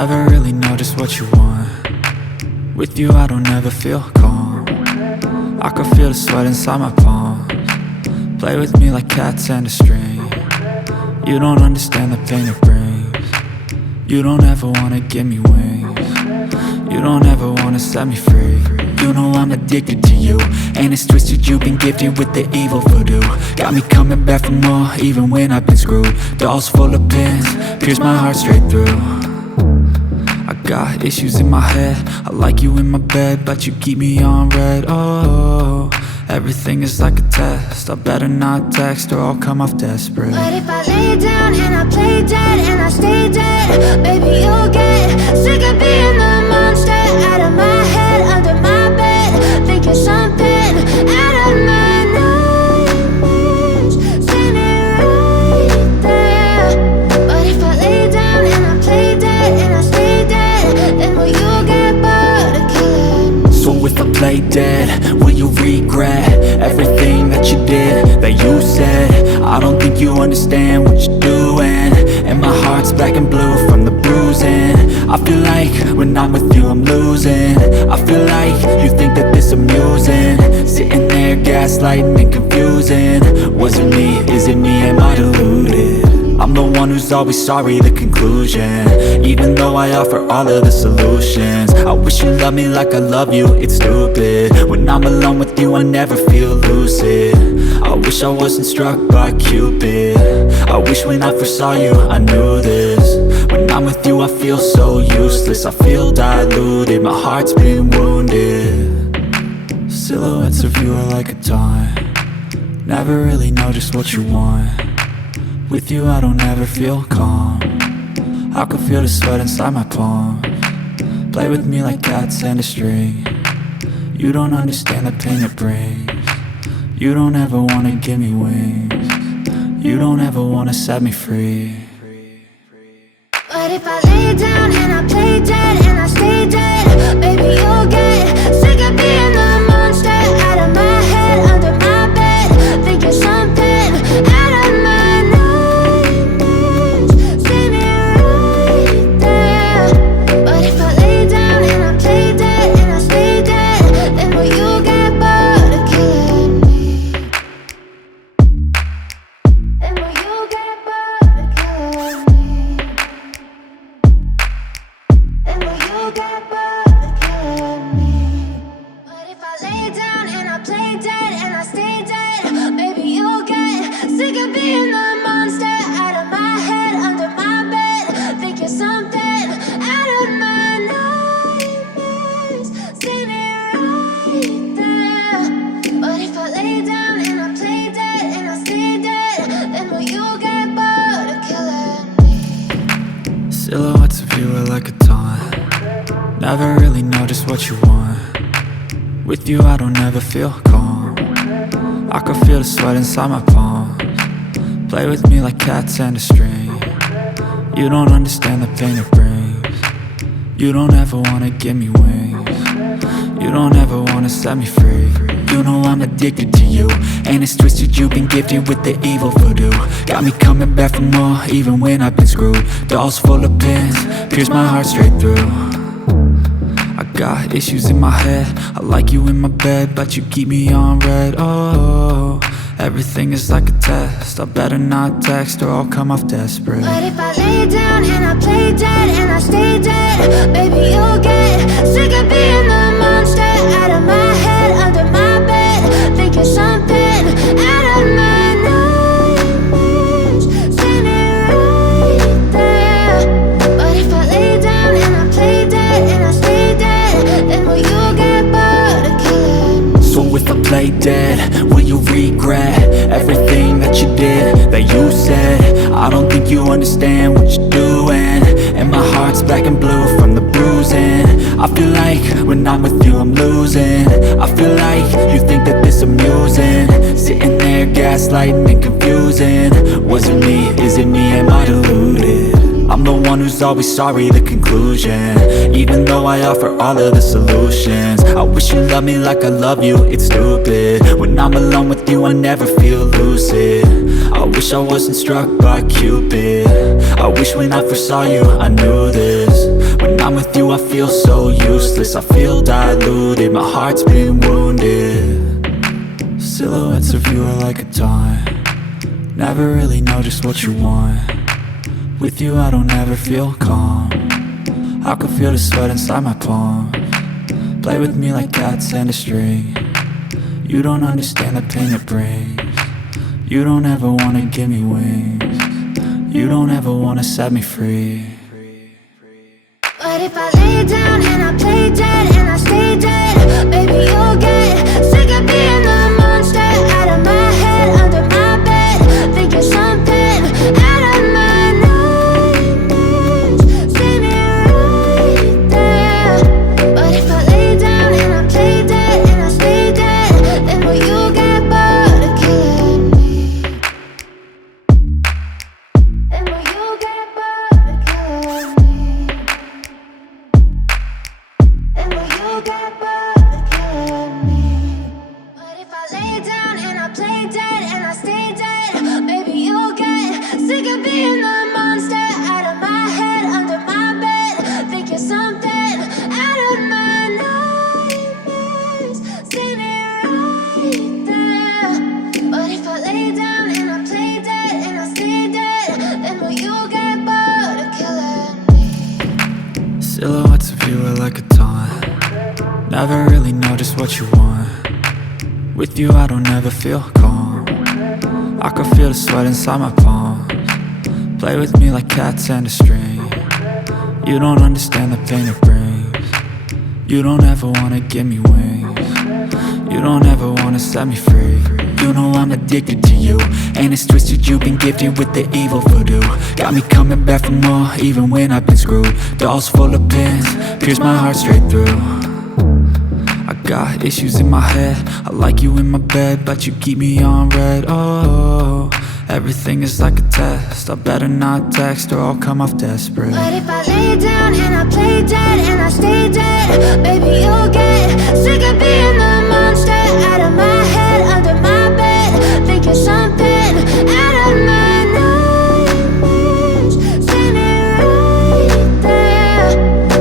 Never really know just what you want. With you I don't ever feel calm. I can feel the sweat inside my palms. Play with me like cats and a string. You don't understand the pain it brings. You don't ever wanna give me wings. You don't ever wanna set me free. You know I'm addicted to you, and it's twisted, you've been gifted with the evil voodoo. Got me coming back for more, even when I've been screwed. Dolls full of pins, pierce my heart straight through. I got issues in my head, I like you in my bed, but you keep me on red. Oh, everything is like a test, I better not text or I'll come off desperate. But if I lay down and I play dead and I stay dead, baby you'll get sick of being the monster out of my head, under my bed, thinking something out of my nightmares, standing right there. But if I lay down and I play dead and I stay dead, then will you get bored of killing me? So if I play dead, will you regret everything that you did, that you said? I don't think you understand what you're doing, and my heart's black and blue from the bruising. I feel like when I'm with you I'm losing. I feel like you think that this amusing, sitting there gaslighting and confusing. Was it me? Is it me? Am I deluded? I'm the one who's always sorry, the conclusion, even though I offer all of the solutions. I wish you loved me like I love you, it's stupid. When I'm alone with you I never feel lucid. I wish I wasn't struck by Cupid. I wish when I first saw you I knew this. When I'm with you I feel so useless, I feel diluted, my heart's been wounded. Silhouettes of you are like a taunt. Never really know just what you want. With you I don't ever feel calm. I can feel the sweat inside my palms. Play with me like cats and a string. You don't understand the pain it brings. You don't ever wanna give me wings. You don't ever wanna set me free. But if I lay down and I play dead and I stay dead, baby you'll get sick of being the monster out of my head, under my bed, thinking something out of my nightmares, standing right there. But if I lay down and I play dead and I stay dead, then will you get bored of killing me? Then will you get bored of killing me? Then will you get bored of killing me? But if I lay down and I play dead and I stay dead, baby you'll get sick of being the monster out of my head, under my bed, thinking something out of my nightmares, standing right there. But if I lay down and I play dead and I stay dead, then will you get bored of killing me? Silhouettes of you are like a taunt. Never really know just what you want. With you I don't ever feel calm. I can feel the sweat inside my palms. Play with me like cats and a string. You don't understand the pain it brings. You don't ever wanna give me wings. You don't ever wanna set me free. You know I'm addicted to you, and it's twisted, you've been gifted with the evil voodoo. Got me coming back for more, even when I've been screwed. Dolls full of pins, pierce my heart straight through. I got issues in my head, I like you in my bed, but you keep me on red. Oh, everything is like a test, I better not text or I'll come off desperate. But if I lay down and I play dead and I stay dead, baby you'll get sick of being the monster out of my head, under my bed, thinking something out of my nightmares, standing right there. But if I lay down and I play dead and I stay dead, then will you get bored of killing me? So if I play dead, will you regret everything that you did, that you said? I don't think you understand what you're doing, and my heart's black and blue from the bruising. I feel like when I'm with you I'm losing. I feel like you think that this amusing, sitting there gaslighting and confusing. Was it me? Is it me? Am I deluded? I'm the one who's always sorry, the conclusion, even though I offer all of the solutions. I wish you loved me like I love you, it's stupid. When I'm alone with you I never feel lucid. I wish I wasn't struck by Cupid. I wish when I first saw you I knew this. I'm with you I feel so useless, I feel diluted, my heart's been wounded. Silhouettes of you are like a taunt, never really know just what you want. With you I don't ever feel calm, I can feel the sweat inside my palms. Play with me like cats and a string, you don't understand the pain it brings. You don't ever wanna give me wings, you don't ever wanna set me free. But if I lay down and I play dead and I stay dead, baby you'll get sick of being the monster out of my head, under my bed, thinking something out of my nightmares. See me right there. But if I lay down and I play dead and I stay dead, then will you get bored of killing me? Then will you get bored of killing me? And will you get bored of killing me? But if I lay down and I play dead and I stay dead, baby you'll get sick of being the monster out of my head, under my bed, thinking something out of my nightmares. See me right there. But if I lay down and I play dead and I stay dead, then will you get bored of killing me? Silhouettes of you are like a taunt, never really know just what you want. With you I don't ever feel calm, I can feel the sweat inside my palms. Play with me like cats and a string, you don't understand the pain it brings. You don't ever wanna give me wings, you don't ever wanna set me free. You know I'm addicted to you, and it's twisted, you've been gifted with the evil voodoo. Got me coming back for more, even when I've been screwed. Dolls full of pins, pierce my heart straight through. I got issues in my head, I like you in my bed, but you keep me on red. Oh, everything is like a test, I better not text or I'll come off desperate. But if I lay down and I play dead and I stay dead, baby you'll get sick of being the monster out of my head, under my bed, thinking something out of my nightmares. See me right there.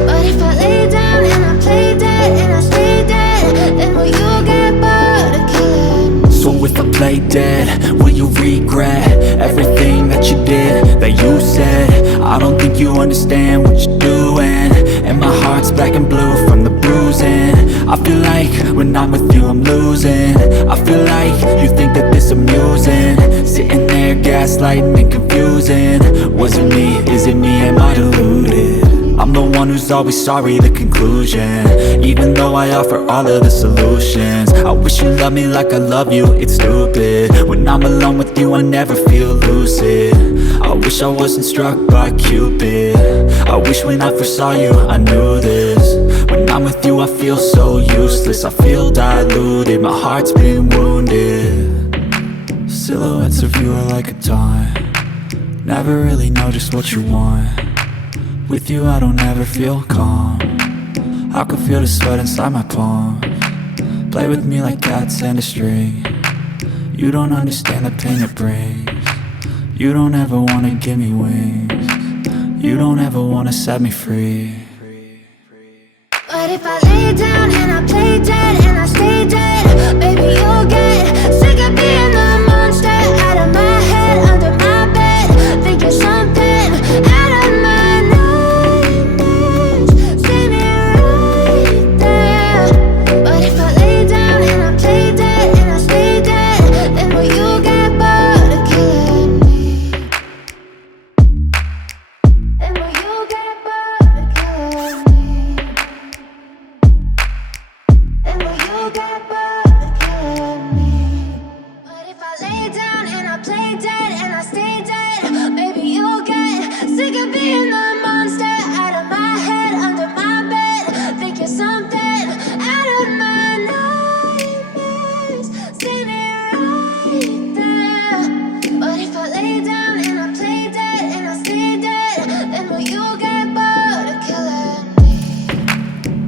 But if I lay down and I play dead and I stay dead, then will you get bored of killing me? So if I play dead, will you regret everything that you did, that you said? I don't think you understand what you're doing, and my heart's black and blue from the bruising. I feel like when I'm with you I'm losing, I feel like you think that this amusing, sitting there gaslighting and confusing. Was it me, is it me, am I deluded? I'm the one who's always sorry, the conclusion, even though I offer all of the solutions. I wish you loved me like I love you, it's stupid. When I'm alone with you I never feel lucid. I wish I wasn't struck by Cupid, I wish when I first saw you I knew this. When I'm with you I feel so useless, I feel diluted, my heart's been wounded. Silhouettes of you are like a taunt, never really know just what you want. With you I don't ever feel calm, I can feel the sweat inside my palms. Play with me like cats and a string, you don't understand the pain it brings. You don't ever wanna give me wings, you don't ever wanna set me free. But if I lay down and I play dead and I stay dead, baby you'll get sick of being the monster out of my head, under my bed, thinking something out of my nightmares. See me right there. But if I lay down and I play dead and I stay dead, then will you get bored of killing me? Then will you get bored of killing me? And will you get bored of killing me? But if I lay down and I play dead and I stay dead, baby you'll get sick of being the monster out of my head, under my bed, thinking something out of my nightmares. See me right there. But if I lay down and I play dead and I stay dead, then will you get bored of killing me?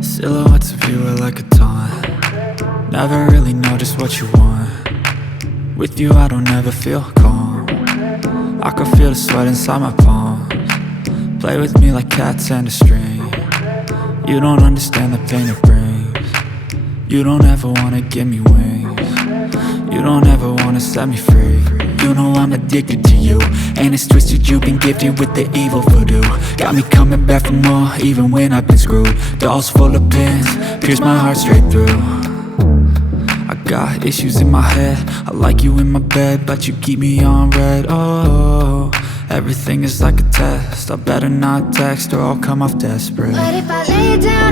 Silhouettes of you are like a taunt, never really know just what you want. With you I don't ever feel calm, I can feel the sweat inside my palms. Play with me like cats and a string, You don't understand the pain it brings. You don't ever wanna give me wings. You don't ever wanna set me free. You know I'm addicted to you, and it's twisted, you've been gifted with the evil voodoo. Got me coming back for more, even when I've been screwed. Dolls full of pins, pierce my heart straight through. I got issues in my head, I like you in my bed, but you keep me on red. Oh, everything is like a test, I better not text or I'll come off desperate. But if I lay down